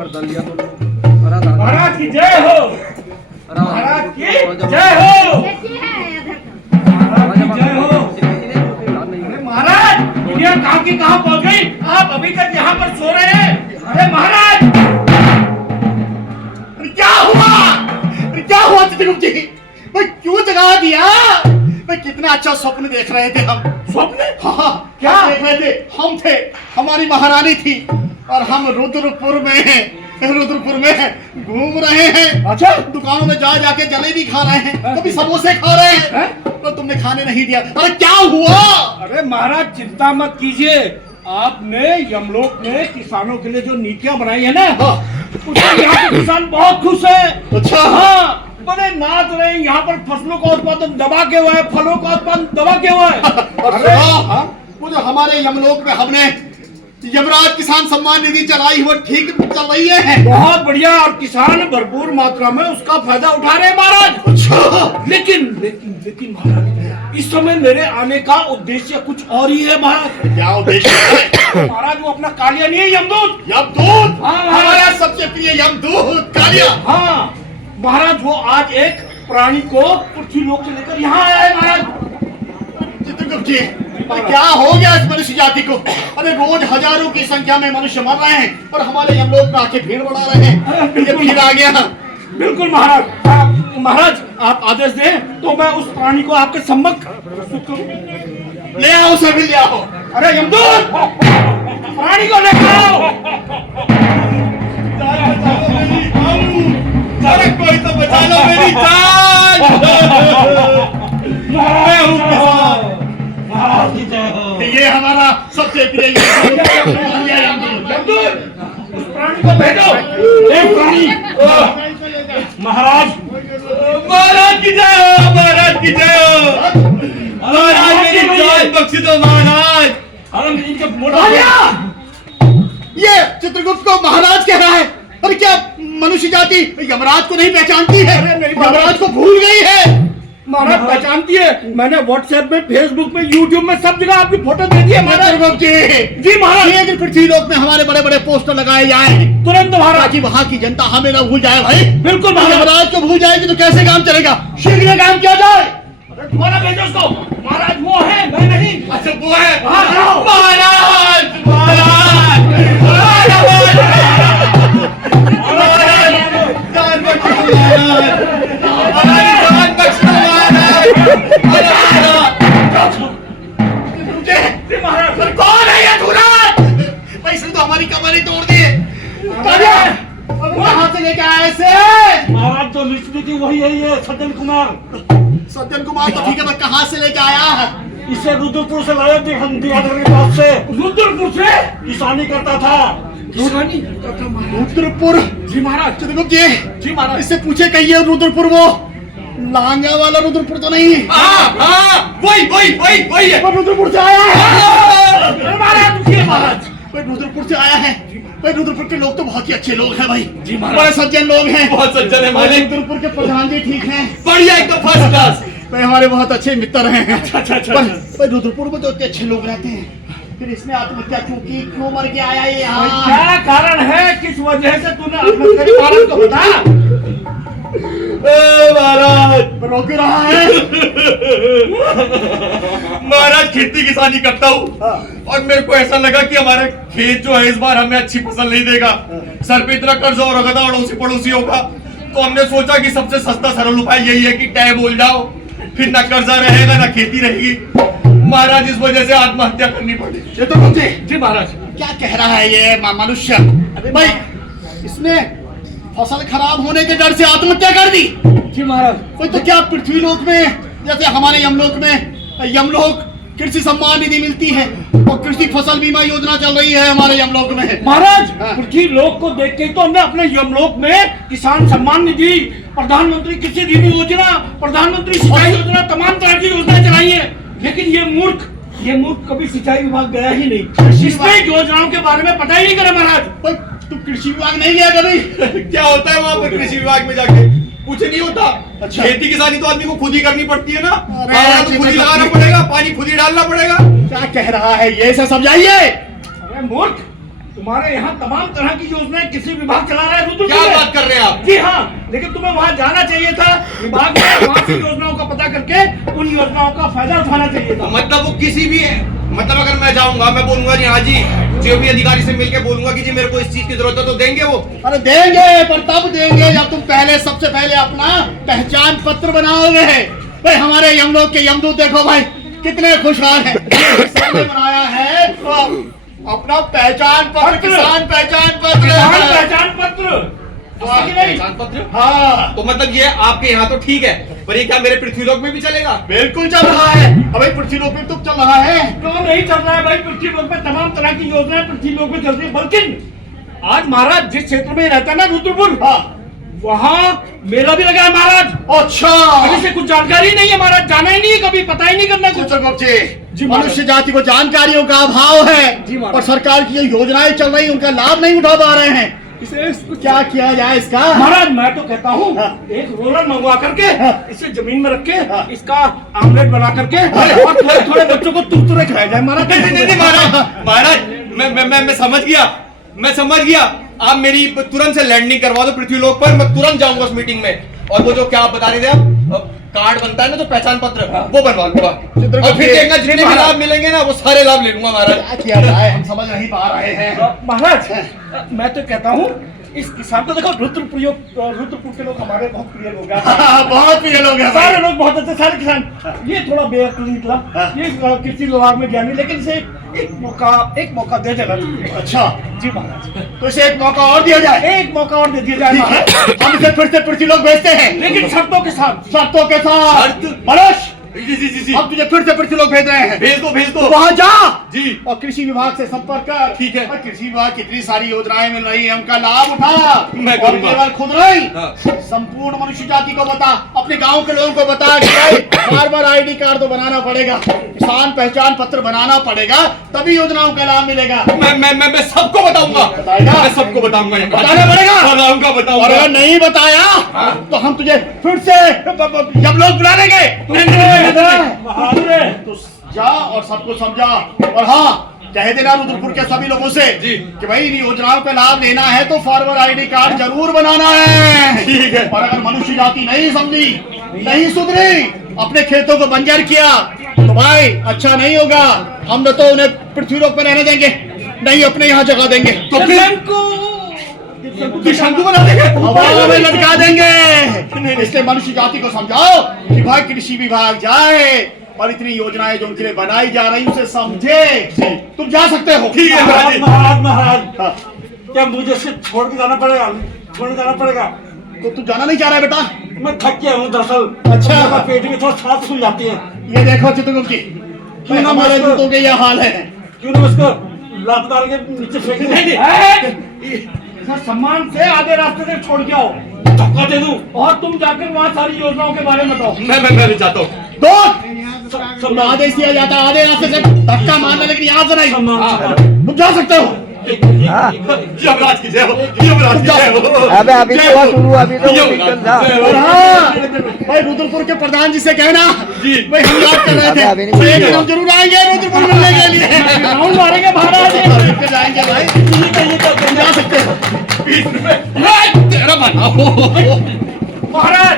वरदान दिया तो महाराज की जय हो, महाराज की जय हो, महाराज की जय हो। अरे महाराज, दुनिया कहाँ की कहाँ पहुँच गई, आप अभी तक यहाँ पर सो रहे हैं। अरे महाराज, क्या हुआ चित्रगुप्त जी? भाई क्यों जगा दिया? भाई कितना अच्छा स्वप्न देख रहे थे हम। स्वप्न? हाँ, क्या देख रहे थे? हम थे, हमारी महारानी थी और हम रुद्रपुर में घूम रहे हैं। अच्छा, दुकानों में जा जाके जलेबी खा रहे हैं, कभी समोसे खा रहे हैं, तो तुमने खाने नहीं दिया। अरे क्या हुआ? अरे महाराज चिंता मत कीजिए, आपने यमलोक में किसानों के लिए जो नीतियां बनाई है ना, उससे यहाँ के किसान बहुत खुश है। अच्छा, हाँ, बड़े नाच रहे हैं। यहाँ पर फसलों का उत्पादन दबा के हुआ है, फलों का उत्पादन दबा के हुआ है। अरे वो जो हमारे यमलोक में हमने यमराज किसान सम्मान निधि चलाई, वो ठीक चल रही है। बहुत बढ़िया, और किसान भरपूर मात्रा में उसका फायदा उठा रहे हैं महाराज। अच्छा, लेकिन महाराज, इस समय मेरे आने का उद्देश्य कुछ और ही है महाराज। क्या उद्देश्य है? महाराज, वो अपना कालिया नहीं है, यमदूत। यमदूत? हाँ, हमारा सबसे प्रिय यमदूत कालिया। हाँ महाराज, वो आज एक प्राणी को पृथ्वी लोक से लेकर यहाँ आया है महाराज। चित्रगुप्त जी, क्या हो गया इस मनुष्य जाति को? अरे रोज हजारों की संख्या में मनुष्य मर रहे हैं और हमारे यमलोक में आके भीड़ बढ़ा रहे हैं। ये फिर आ गया। बिल्कुल महाराज। महाराज, आप आदेश दें तो मैं उस प्राणी को आपके सम्मुख प्रस्तुत करूं। ले आओ, सभी ले आओ। अरे यमदूत, प्राणी को लेकर आओ। अरे कोई तो बचा लो मेरी जान। मैं हूं किसान। महाराज की जय हो। ये हमारा सबसे प्रिय यमदूत, उस प्राणी को भेजो। एक प्राणी। महाराज, महाराज की जय हो, महाराज की जय हो। महाराज मेरी जान बख्श दो महाराज। ये चित्रगुप्त को महाराज कह रहा है। अरे क्या मनुष्य जाति यमराज को नहीं पहचानती है? यमराज को भूल गई है। महाराज पहचानती है, मैंने व्हाट्सएप में, फेसबुक में, यूट्यूब में सब जगह आपकी फोटो देखी है महाराज। जी महाराज, अगर पृथ्वी लोक में हमारे बड़े बड़े पोस्टर लगाए जाए तुरंत महाराज, ताकि वहाँ की जनता हमें ना भूल जाए। भाई बिल्कुल महाराज। यमराज को भूल जाएगी तो कैसे काम चलेगा? शीघ्र काम किया जाए। तुम्हारा भेजो उसको। महाराज वो है, मैं नहीं। अच्छा वो है। महाराज, महाराज, महाराज, जान बख्शो महाराज, हमारी जान बख्शो महाराज। महाराज कौन है ये धुरात? भाई इसने तो हमारी कमर ही तोड़ दी है। कहाँ से लेके आए इसे? महाराज जो लिस्टी थी वही है, ये सज्जन कुमार। सज्जन कुमार तो ठीक है, कहाँ से लेके आया है? इसे रुद्रपुर से लाया थे, हम दिहाड़ी के पास से। रुद्रपुर से किसानी करता था। किसानी करता था रुद्रपुर? जी महाराज। चित्रगुप्त जी महाराज। इससे पूछे कहिए रुद्रपुर वो लांगा वाला रुद्रपुर तो नहीं? वही है। रुद्रपुर से आया है महाराज। रुद्रपुर से आया है। भाई रुद्रपुर के लोग तो बहुत ही अच्छे लोग हैं भाई। जी महाराज, बड़े सज्जन लोग हैं। बहुत सज्जन है मालिक। रुद्रपुर के प्रधान जी ठीक हैं? बढ़िया, एकदम फर्स्ट क्लास। भाई हमारे बहुत अच्छे मित्र हैं। अच्छा। भाई रुद्रपुर में तो इतने अच्छे लोग रहते हैं, फिर इसने आत्महत्या क्यों मर के आया ये यहाँ? क्या कारण है, किस वजह से तूने आत्महत्या के कारण को बता। महाराज, रोक रहा है। महाराज खेती किसानी करता हूँ और मेरे को ऐसा लगा कि हमारा खेत जो है इस बार हमें अच्छी फसल नहीं देगा। सर पे इतना कर्ज और रखा था अड़ोसी पड़ोसियों का, तो हमने सोचा कि सबसे सस्ता सरल उपाय यही है कि टैब बोल जाओ, फिर ना कर्जा रहेगा ना खेती रहेगी। महाराज इस वजह से आत्महत्या करनी पड़ी। चित्रगुप्त जी महाराज। क्या कह रहा है ये मनुष्य? भाई इसने फसल खराब होने के डर से आत्महत्या कर दी। जी महाराज। भाई तो क्या पृथ्वी लोक में जैसे हमारे यमलोक में यमलोक कृषि सम्मान निधि मिलती है और कृषि फसल बीमा योजना चल रही है हमारे यमलोक में? महाराज, पृथ्वी लोक को देख के तो हमने अपने यमलोक में किसान सम्मान निधि, प्रधानमंत्री कृषि ऋण योजना, प्रधानमंत्री सिंचाई योजना, तमाम तरह की योजनाएं चलाई है। लेकिन ये मूर्ख कभी सिंचाई विभाग गया ही नहीं, इसने योजनाओं के बारे में पता ही नहीं करा महाराज। भाई तुम कृषि विभाग नहीं गया कभी? क्या होता है वहाँ पर कृषि विभाग में जाके? कुछ नहीं होता। अच्छा। खेती किसानी तो आदमी को खुद ही करनी पड़ती है ना। अरे तो खुद ही लगाना पड़ेगा, पानी खुद ही डालना पड़ेगा। क्या कह रहा है ये? ऐसा समझाइए। अरे मूर्ख, तुम्हारे यहाँ तमाम तरह की योजनाएं किसी विभाग चला रहा है रुद्रपुर क्या में। बात कर रहे हैं आप? जी हाँ, लेकिन तुम्हें वहाँ जाना चाहिए था, विभाग में वहाँ से योजनाओं का पता करके उन योजनाओं का फायदा उठाना चाहिए था। मतलब वो किसी भी मतलब अगर मैं जाऊंगा, मैं बोलूंगा जी हाँ जी, जो भी अधिकारी से मिलके बोलूंगा कि जी मेरे को इस चीज की जरूरत है, तो देंगे वो? अरे देंगे, पर तब देंगे जब तुम पहले सबसे पहले अपना पहचान पत्र बनाओगे। भाई हमारे यमलोक के यमदूत देखो भाई कितने खुशहाल हैं। सबने बनाया है अपना पहचान पत्र, किसान पहचान पत्र। किसान पहचान पत्र पहचान पत्र? हाँ, तो मतलब ये आपके यहाँ तो ठीक है, पर ये क्या मेरे पृथ्वीलोक में भी चलेगा? बिल्कुल चल रहा है। अबे पृथ्वीलोक में तो चल रहा है। तो नहीं चल रहा है भाई, पृथ्वी लोक में तमाम तरह की योजनाएं पृथ्वी लोक में चल रही है। बल्कि आज महाराज जिस क्षेत्र में रहता है ना रुद्रपुर, हाँ, वहाँ मेला भी लगा है महाराज। अच्छा, अभी से कुछ जानकारी नहीं है महाराज, जाना ही नहीं है कभी, पता ही नहीं करना कुछ। चित्रगुप्त जी, जी, महाराज। मनुष्य जाति को जानकारियों का अभाव जी, है महाराज। और सरकार की जो योजनाएं चल रही उनका लाभ नहीं उठा पा रहे हैं। इसे क्या किया जाए इसका? महाराज मैं तो कहता हूँ हाँ। एक रोलर मंगवा करके हाँ। इसे जमीन में रख के हाँ। इसका आमलेट बना करके और थोड़े थोड़े बच्चों को तुरतुरे खिलाया जाए महाराज। नहीं महाराज, महाराज मैं समझ गया। आप मेरी तुरंत से लैंडिंग करवा दो पृथ्वीलोक पर, मैं तुरंत जाऊंगा उस मीटिंग में। और वो जो क्या आप बता रहे थे आप, कार्ड बनता है ना, तो पहचान पत्र, वो बनवा लूंगा। और फिर देखना जितने भी लाभ मिलेंगे ना, वो सारे लाभ ले लूंगा महाराज। क्या किया जाए हम समझ नहीं पा रहे हैं। महाराज मैं तो कहता हूँ इस किसान को देखो, रुद्रपुर के लोग हमारे बहुत प्रिय लोग हैं। बहुत प्रिय लोग हैं सारे लोग बहुत अच्छे, सारे किसान। ये थोड़ा बेअक्ल निकला, ये कृषि विभाग में ज्ञानी, लेकिन इसे एक मौका दे देना चाहिए। अच्छा जी महाराज, तो इसे एक मौका और दिया जाए। एक मौका और दे दिया जाए ठीक है, महाराज, हम इसे फिर से पृथ्वीलोक भेजते हैं, लेकिन शर्तों के साथ। शर्तों के साथ। शर्त? मनोज, जी हम तुझे फिर से पृथ्वीलोक भेज रहे हैं। भेज दो। तो वहाँ जा जी। और कृषि विभाग से संपर्क कर। ठीक है। और कृषि विभाग की इतनी सारी योजनाएं मिल रही है, उनका लाभ उठा। मैं और करूंगा। केवल खुद नहीं, हाँ। संपूर्ण मनुष्य जाति को बता, अपने गांव के लोगों को बता कि भाई फार्मर आईडी कार्ड तो बनाना पड़ेगा, किसान पहचान पत्र बनाना पड़ेगा, तभी योजनाओं का लाभ मिलेगा। मैं सबको बताऊंगा। बताएगा? मैं सबको बताऊंगा। बताना पड़ेगा। बताऊंगा और अगर नहीं बताया तो हम तुझे फिर से जब लोग बुला लेंगे। तो जा और सबको समझा। और हाँ, कह देना रुद्रपुर के सभी लोगों से जी कि भाई इन योजनाओं का लाभ लेना है तो फार्मर आईडी कार्ड जरूर बनाना है। ठीक है। और अगर मनुष्य जाति नहीं समझी, नहीं सुधरी, अपने खेतों को बंजर किया, तो भाई अच्छा नहीं होगा। हम न तो उन्हें पृथ्वीलोक पर रहने देंगे, नहीं अपने यहाँ जगह देंगे, तो फिर शंकु बना देंगे, हवा में लटका देंगे। इसलिए मनुष्य जाति को समझाओ कि भाई कृषि विभाग जाए और इतनी योजनाएं जो उनके लिए बनाई जा रही उसे समझे। तुम जा सकते हो। ठीक है महाराज। महाराज हाँ। क्या मुझे सिर्फ छोड़ के जाना पड़ेगा? तो तू जाना नहीं चाह रहा है बेटा? मैं थक गया हूँ दरअसल। अच्छा। पेट में थोड़ा सांस खुल जाती है। ये देखो चित्रगुप्त जी, क्यों ना हमारे मैं इसको- दूतों के यह हाल है। क्यों ना उसको लात मार के नीचे फेंक दूं? सम्मान से आधे रास्ते से छोड़ के आओ, धक्का दे दूं और तुम जाकर वहाँ सारी योजनाओं के बारे में बताओ। मैं भी चाहता हूँ। दोस्त, तुम आदेश दिया जाता है आधे रास्ते से धक्का मारना, लेकिन यहाँ से नहीं। तुम जा सकते हो। यमराज की जय हो, यमराज की जय हो। अबे अभी जय तो हो। शुरू, अभी तो यमराज, मीटिंग चल रहा। जय हो। और हाँ, भाई रुद्रपुर के प्रधान जी से कहना जी। भाई हम याद कर रहे अबे थे, नहीं एक दिन हम जरूर आएंगे रुद्रपुर मिलने के लिए। राउंड मारेंगे महाराज। लेके जाएंगे भाई, तुम जा सकते हो। 20 रुपए तेरा बनाओ। महाराज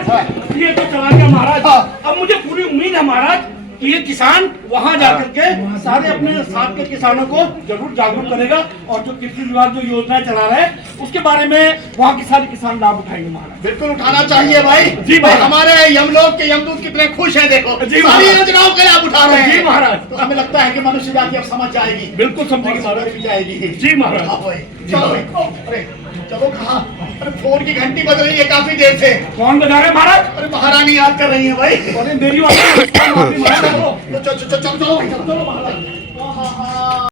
ये तो चला गया महाराज। अब मुझे पूरी उम्मीद है महाराज कि ये किसान वहां जाकर के सारे अपने साथ के किसानों को जरूर जागरूक करेगा और जो कृषि विभाग जो योजनाएं चला रहा है उसके बारे में वहाँ के सारे किसान लाभ उठाएंगे महाराज। बिल्कुल उठाना चाहिए भाई। जी भाई महाराज। हमारे यमलोक के यमदूत कितने खुश हैं देखो, जी सारी महाराज। योजनाओं का लाभ उठा रहे हैं। जी महाराज। तो हमें लगता है कि मनुष्य जाति अब समझ जाएगी, बिल्कुल समझेगी और महाराज। सुधर भी जाएगी। जी महाराज। हाँ भाई, चलो भाई। अरे चलो कहाँ? अरे फोन की घंटी बज रही है काफी देर से। कौन बजा रहे हैं महाराज? अरे महारानी याद कर रही है भाई। अरे मेरी वाली तो चलो चलो चलो चलो महाराज।